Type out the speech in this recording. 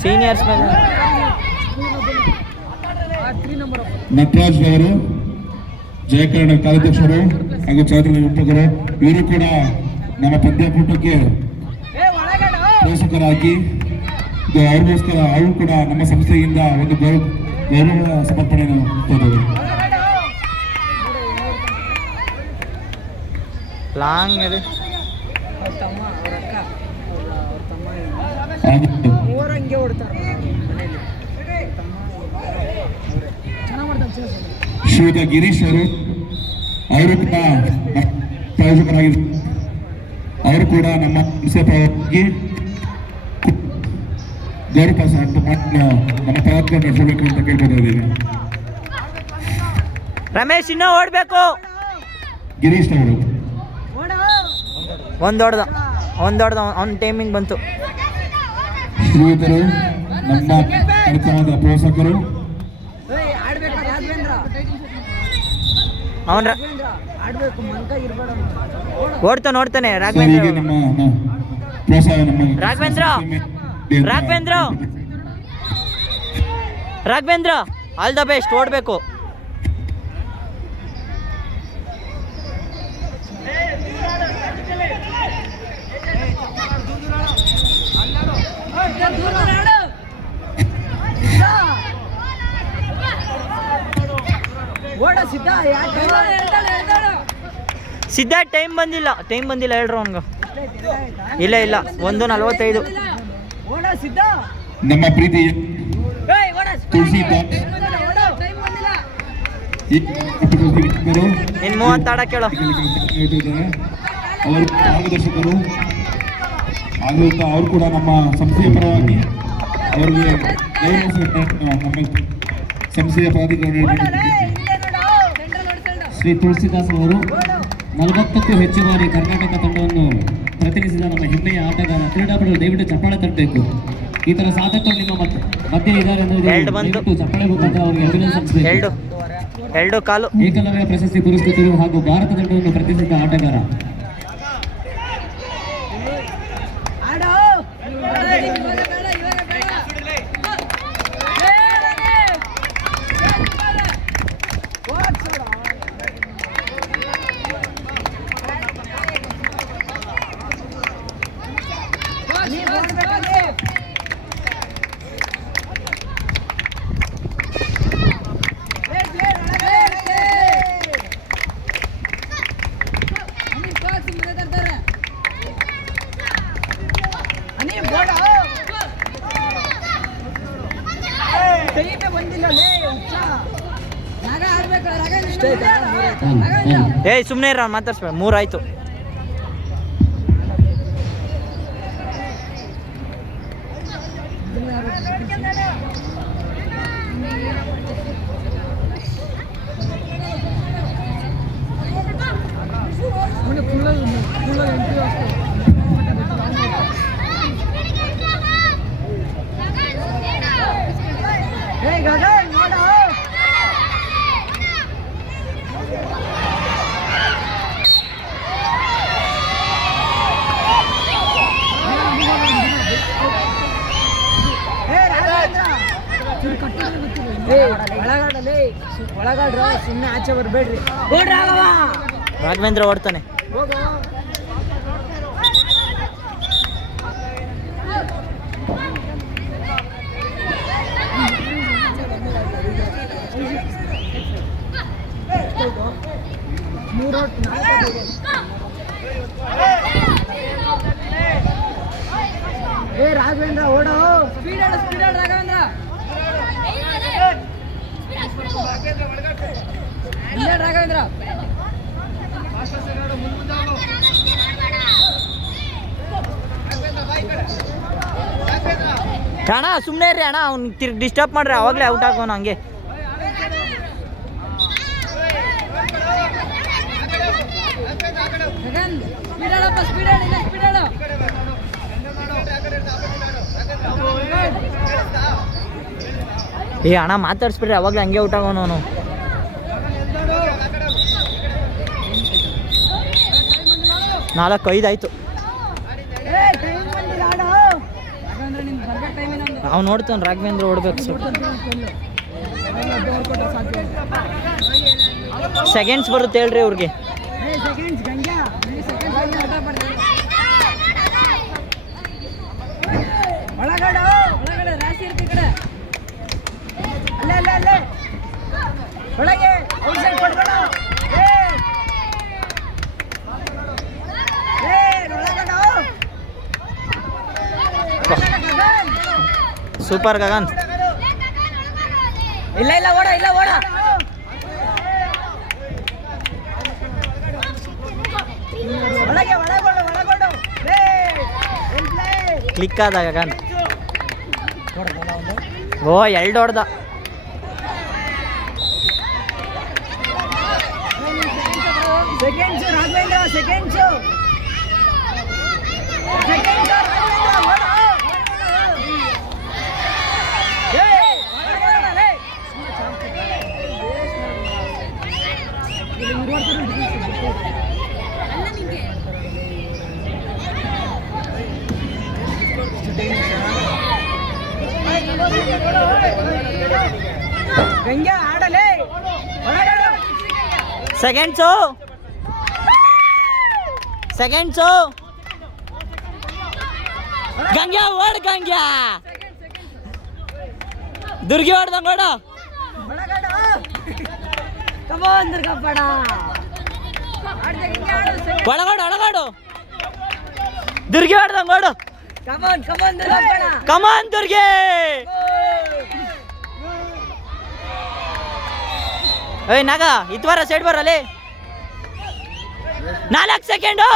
Seniors Nataraj ಅವರು ಜಯಕರಣ ಕಾರ್ಯಾಧ್ಯಕ್ಷರು ಹಾಗೂ ಚಾತ್ರದ ಉಪಕರು ಇವರು ಕೂಡ ನಮ್ಮ ಪಂದ್ಯಾಕೂಟಕ್ಕೆ ಪೋಷಕರಾಗಿ ಅವ್ರಿಗೋಸ್ಕರ ಅವರು ಕೂಡ ನಮ್ಮ ಸಂಸ್ಥೆಯಿಂದ ಒಂದು ಗೌರವ ಸಮರ್ಪಣೆಯನ್ನು ಕೊಟ್ಟರು. ಲಾಂಗ್ ಇದೆ ಶ್ರೀಯುತ ಗಿರೀಶ್ ಅವರು ಕೂಡ ಪ್ರಾಯೋಜಕರಾಗಿದ್ದಾರೆ. ಅವರು ಕೂಡ ನಮ್ಮ ಸಂಸ್ಥೆ ಪರವಾಗಿ ಗೌರವ ನಮ್ಮ ಪ್ರಯತ್ನ ನಡೆಸಬೇಕು ಅಂತ ಕೇಳ್ಕೊತಿದ್ದೀನಿ. ರಮೇಶ್ ಇನ್ನೂ ಓಡಬೇಕು. ಗಿರೀಶ್ ಅವರು ಒಂದೊಡ್ದ ಅವ್ನ ಟೈಮಿಂಗ್ ಬಂತು. ಶ್ರೀಯುತರು ನಮ್ಮ ಕಾರ್ಯಕ್ರಮದ ಪೋಷಕರು ಅವನ ಓಡ್ತಾನೆ ರಾಘವೇಂದ್ರ ಆಲ್ ದ ಬೆಸ್ಟ್. ಓಡಬೇಕು. ಸಿದ್ಧ ಟೈಮ್ ಬಂದಿಲ್ಲ ಹೇಳ್ರು ಅವನ್ಗ. ಇಲ್ಲ 1:45. ನಮ್ಮ ಪ್ರೀತಿ ಇನ್ 30 ಆಡ ಕೇಳೋ. ಅವರು ಮಾರ್ಗದರ್ಶಕರು ಆಗಿರುತ್ತ ಅವರು ಕೂಡ ನಮ್ಮ ಸಂಸ್ಥೆಯ ಪರವಾಗಿ ಅವರಿಗೆ ನಮ್ಮ ಸಂಸ್ಥೆಯ ಪ್ರಾಧಿಕಾರ ಶ್ರೀ ತುಳಸಿದಾಸ್ ಅವರು 40ಕ್ಕೂ ಹೆಚ್ಚು ಬಾರಿ ಕರ್ನಾಟಕ ತಂಡವನ್ನು ಪ್ರತಿನಿಧಿಸಿದ ನಮ್ಮ ಹೆಮ್ಮೆಯ ಆಟಗಾರ. ಕ್ರೀಡಾಪಟುಗಳು ದಯವಿಟ್ಟು ಚಪ್ಪಾಳೆ ತಟ್ಟಬೇಕು. ಈ ತರ ಸಾಧಕರು ನಿಮ್ಮ ಮಧ್ಯೆ ಇದ್ದಾರೆ ಚಪ್ಪಾಳೆ ಮುಖಾಂತರ ಅವರಿಗೆ ಅಭಿನಂದಿಸಬೇಕು. ಎರಡು ಕಾಲು ಏಕಲವ್ಯ ಪ್ರಶಸ್ತಿ ಪುರಸ್ಕೃತರು ಹಾಗೂ ಭಾರತ ತಂಡವನ್ನು ಪ್ರತಿನಿಧಿಸಿದ ಆಟಗಾರ. ಸುಮ್ಮನೆ ಇರ, ಮಾತಾಡ್ಸ್ಬೇಡ. 3 ಆಯ್ತು. ಒಳಗಾಡ್ರ ಸುಮ್ಮನೆ ಆಚೆ ಬರ್ಬೇಡ್ರಿ. ರಾಘವೇಂದ್ರ ಓಡ್ತಾನೆ. ರಾಘವೇಂದ್ರ ಓಡೋ. ಸ್ಪೀಡ್ ರಾಘವೇಂದ್ರ. ರಾಘವೇಂದ್ರ ಅಣ್ಣ ಸುಮ್ಮನೆ ಇರ್ರಿ ಅಣ್ಣ. ಅವ್ನು ಡಿಸ್ಟರ್ಬ್ ಮಾಡ್ರಿ, ಅವಾಗಲೇ ಔಟ್ ಆಗೋಣ. ಹಂಗೆ ಅಣ್ಣ ಮಾತಾಡ್ಸ್ಬಿಡ್ರಿ, ಅವಾಗಲೇ ಹಂಗೆ ಔಟ್ ಆಗೋಣ. ಅವನು 4-5 ಆಯ್ತು. ಟೈಮ್ ಬಂದಿಲ್ಲ ಆಡು ರಾಘವೇಂದ್ರ ನಿನ್ ಬರ್ಬೇಕು ಟೈಮ್ ಇನ್ನೊಂದು ಅವ್ನು ನೋಡ್ತಾನೆ ರಾಘವೇಂದ್ರ ಓಡ್ಬೇಕು ಸೆಕೆಂಡ್ಸ್ ಬರುತ್ತೆ ಹೇಳ್ರಿ ಅವ್ರಿಗೆ. ಸೆಕೆಂಡ್ಸ್ ಗಂಜಾ ಒಳಗಡೆ ರಾಶಿ ಇರ್ತಿ ಕಡೆ ಅಲ್ಲೇ ಒಳಗೆ ಔಟ್ಸೈಡ್ ಕೊಡ್ಬೇಡ. ಸೂಪರ್ ಗಗನ್. ಇಲ್ಲ ಓಡ ಒಳಗೊಂಡು ಕ್ಲಿಕ್ ಆದ ಗಗನ್. ಓ 2 ಹೊಡ್ದ. ಸೆಕೆಂಡ್ಸ್ ರಾಘವೇಂದ್ರ ಸೆಕೆಂಡ್ಸ್ ಗಂಗಾ ಆಡಲೇ ಸೆಕೆಂಡ್ಸು ಗಂಗ್ಯಾ ಓಡ್ ಗಂಗ್ಯಾ ದುರ್ಗಿ ಹೊಡ್ದಂಗ ಓಡ ಕಮಾನ್ ದುರ್ಗಪ್ಪಣ ಒಳಗಾಡು ದುರ್ಗಿ ಹೊಡ್ದಂಗ ಓಡು. ಕಮಾನ್ ದುರ್ಗಪ್ಪಣ ಕಮಾನ್ ದುರ್ಗಿ. ಏಯ್ ನಾಗ ಇತ್ವಾರ ಸೈಡ್ ಬರಲಿ. 4 ಸೆಕೆಂಡು